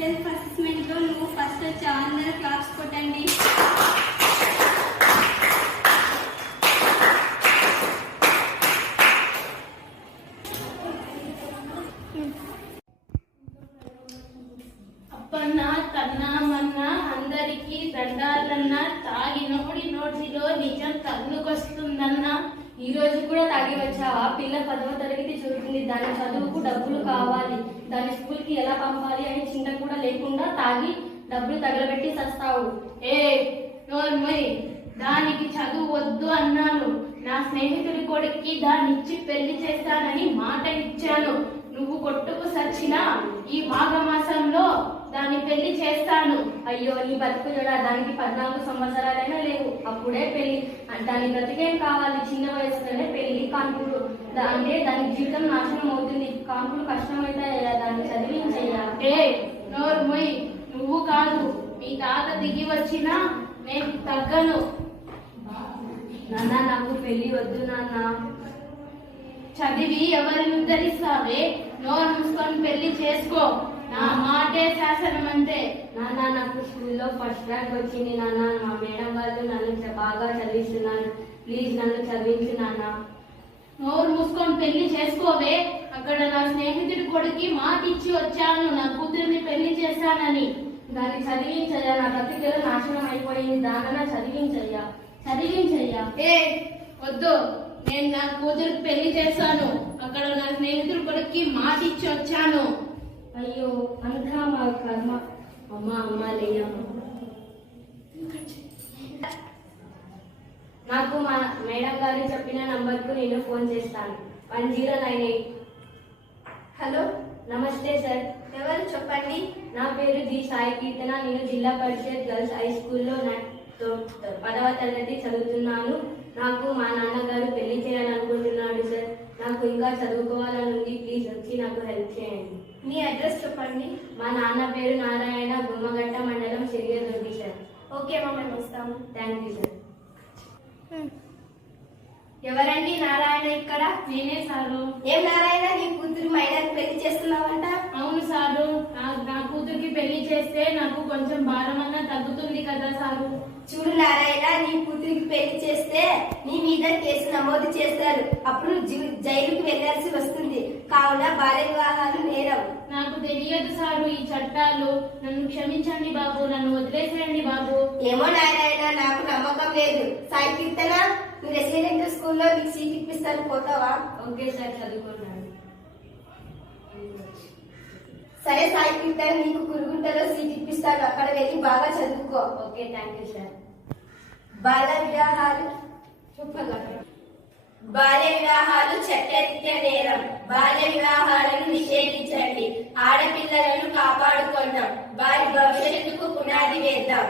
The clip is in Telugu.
సెల్ఫ్ అసెస్మెంట్లో నువ్వు ఫస్ట్ వచ్చావు. అందరూ క్లాప్స్ కొట్టండి. అప్పన్నా తన్నామన్నా అందరికీ దండాలన్నా తాగినోడి నోటిలో నిజం తన్నుకొస్తుందన్నా. ఈ రోజు కూడా తాగి వచ్చావా? పిల్ల 10వ తరగతి చదువుతుంది, దాని చదువుకు డబ్బులు కావాలి, దాని స్కూల్ కి ఎలా పంపాలి అని చింత కూడా లేకుండా తాగి డబ్బులు తగలబెట్టి చస్తావు. నోర్మయ్, దానికి చదువు వద్దు అన్నాను. నా స్నేహితుడి కొడుక్కి దాన్నిచ్చి పెళ్లి చేస్తానని మాట ఇచ్చాను. నువ్వు కొట్టుకు సచ్చినా ఈ మాఘమాసంలో దాన్ని పెళ్లి చేస్తాను. అయ్యో నీ బతుకు చూడ, దానికి 14 సంవత్సరాలైనా లేవు, అప్పుడే పెళ్లి. దాని బ్రతికేం కావాలి? చిన్న వయసులోనే పెళ్లి, కాన్పులు. అంటే దాని జీవితం నాశనం అవుతుంది. కాన్పులు కష్టమైతాయ్యా, దాన్ని చదివించయ్యా. నోర్మొయ్, నువ్వు కాదు, మీ తాత దిగి వచ్చినా నేను తగ్గను. నాన్న నాకు పెళ్లి వద్దు నాన్న. చదివి ఎవరిని ఉద్ధరిస్తావే? నోరు మూసుకొని పెళ్లి చేసుకో. నా మాటే శాసనం అంతే. నాన్న నాకు స్కూల్లో ఫస్ట్ ర్యాంక్ వచ్చింది నాన్న. మా మేడం వాళ్ళు నన్ను బాగా చదివిస్తున్నారు, ప్లీజ్ నన్ను చదివించు నాన్న. నోరు మూసుకొని పెళ్లి చేసుకోవే. అక్కడ నా స్నేహితుడి కొడుకి మాట ఇచ్చి వచ్చాను, నా కూతురిని పెళ్లి చేశానని. దాన్ని చదివించయ్యా, నా బ్రతికేలో నాశనం అయిపోయింది. దానన్నా చదివించయ్యా, చదివించయ్యా. వద్దు, నేను నా కూతురికి పెళ్లి చేస్తాను. అక్కడ నా స్నేహితుడి కొడుక్కి మాట ఇచ్చి వచ్చాను. అయ్యో అంతా మా కర్మ. అమ్మ లేదమ్మా. నాకు మా మేడం గారు చెప్పిన నంబర్కు నేను ఫోన్ చేస్తాను. 1098. హలో, నమస్తే సార్. ఎవరు చెప్పండి? నా పేరు జి సాయి కీర్తన. నేను జిల్లా పరిషత్ గర్ల్స్ హై స్కూల్లో 10వ తరగతి చదువుతున్నాను. నాకు మా నాన్నగారు పెళ్లి చేయాలనుకుంటున్నాడు సార్. నాకు ఇంకా చదువుకోవాలని ఉంది, ప్లీజ్ వచ్చి నాకు హెల్ప్ చేయండి. మీ అడ్రస్ చెప్పండి. మా నాన్న పేరు నారాయణ, గుమ్మగట్ట మండలం, సిరియదొడ్డి సార్. ఓకే అమ్మా, మేము వస్తాము. Thank you sir. ఎవరండి నారాయణ ఇక్కడ? నేనే సారు. ఏం నారాయణ, నీ కూతురు మైనాకి పెళ్లి చేస్తున్నావంట? అవును సారు, నా కూతురికి పెళ్లి చేస్తే నాకు కొంచెం భారం అన్నా తగ్గుతుంది కదా సారు. చూడు నారాయణ, నీ కూతురికి పెళ్లి చేస్తే నీ మీద కేసు నమోదు చేస్తారు. అప్పుడు జైలుకి వెళ్లాల్సి వస్తుంది. కావున బాల్య వివాహాలు నేరం. నాకు తెలియదు సారు ఈ చట్టాలు. నన్ను క్షమించండి బాబు, నన్ను వదిలేసేయండి బాబు. ఏమో నారాయణ, నాకు నమ్మకం లేదు. సాయి కీర్తన, నువ్వు రెసిడెంటల్ స్కూల్లో నీకు సీట్ ఇప్పిస్తాను, పోతావా? ఓకే సార్, చదువుకున్నాను. సరే సాయి కీర్తన, నీకు కురుగుంటలో సీట్ ఇప్పిస్తాను, అక్కడ వెళ్ళి బాగా చదువుకో. Okay, thank you sir. బాల్య వివాహాలు చట్టరీత్యా నేరం. బాల్య వివాహాలను నిషేధించండి. ఆడపిల్లలను కాపాడుకుందాం. వారి భవిష్యత్తుకు పునాది వేద్దాం.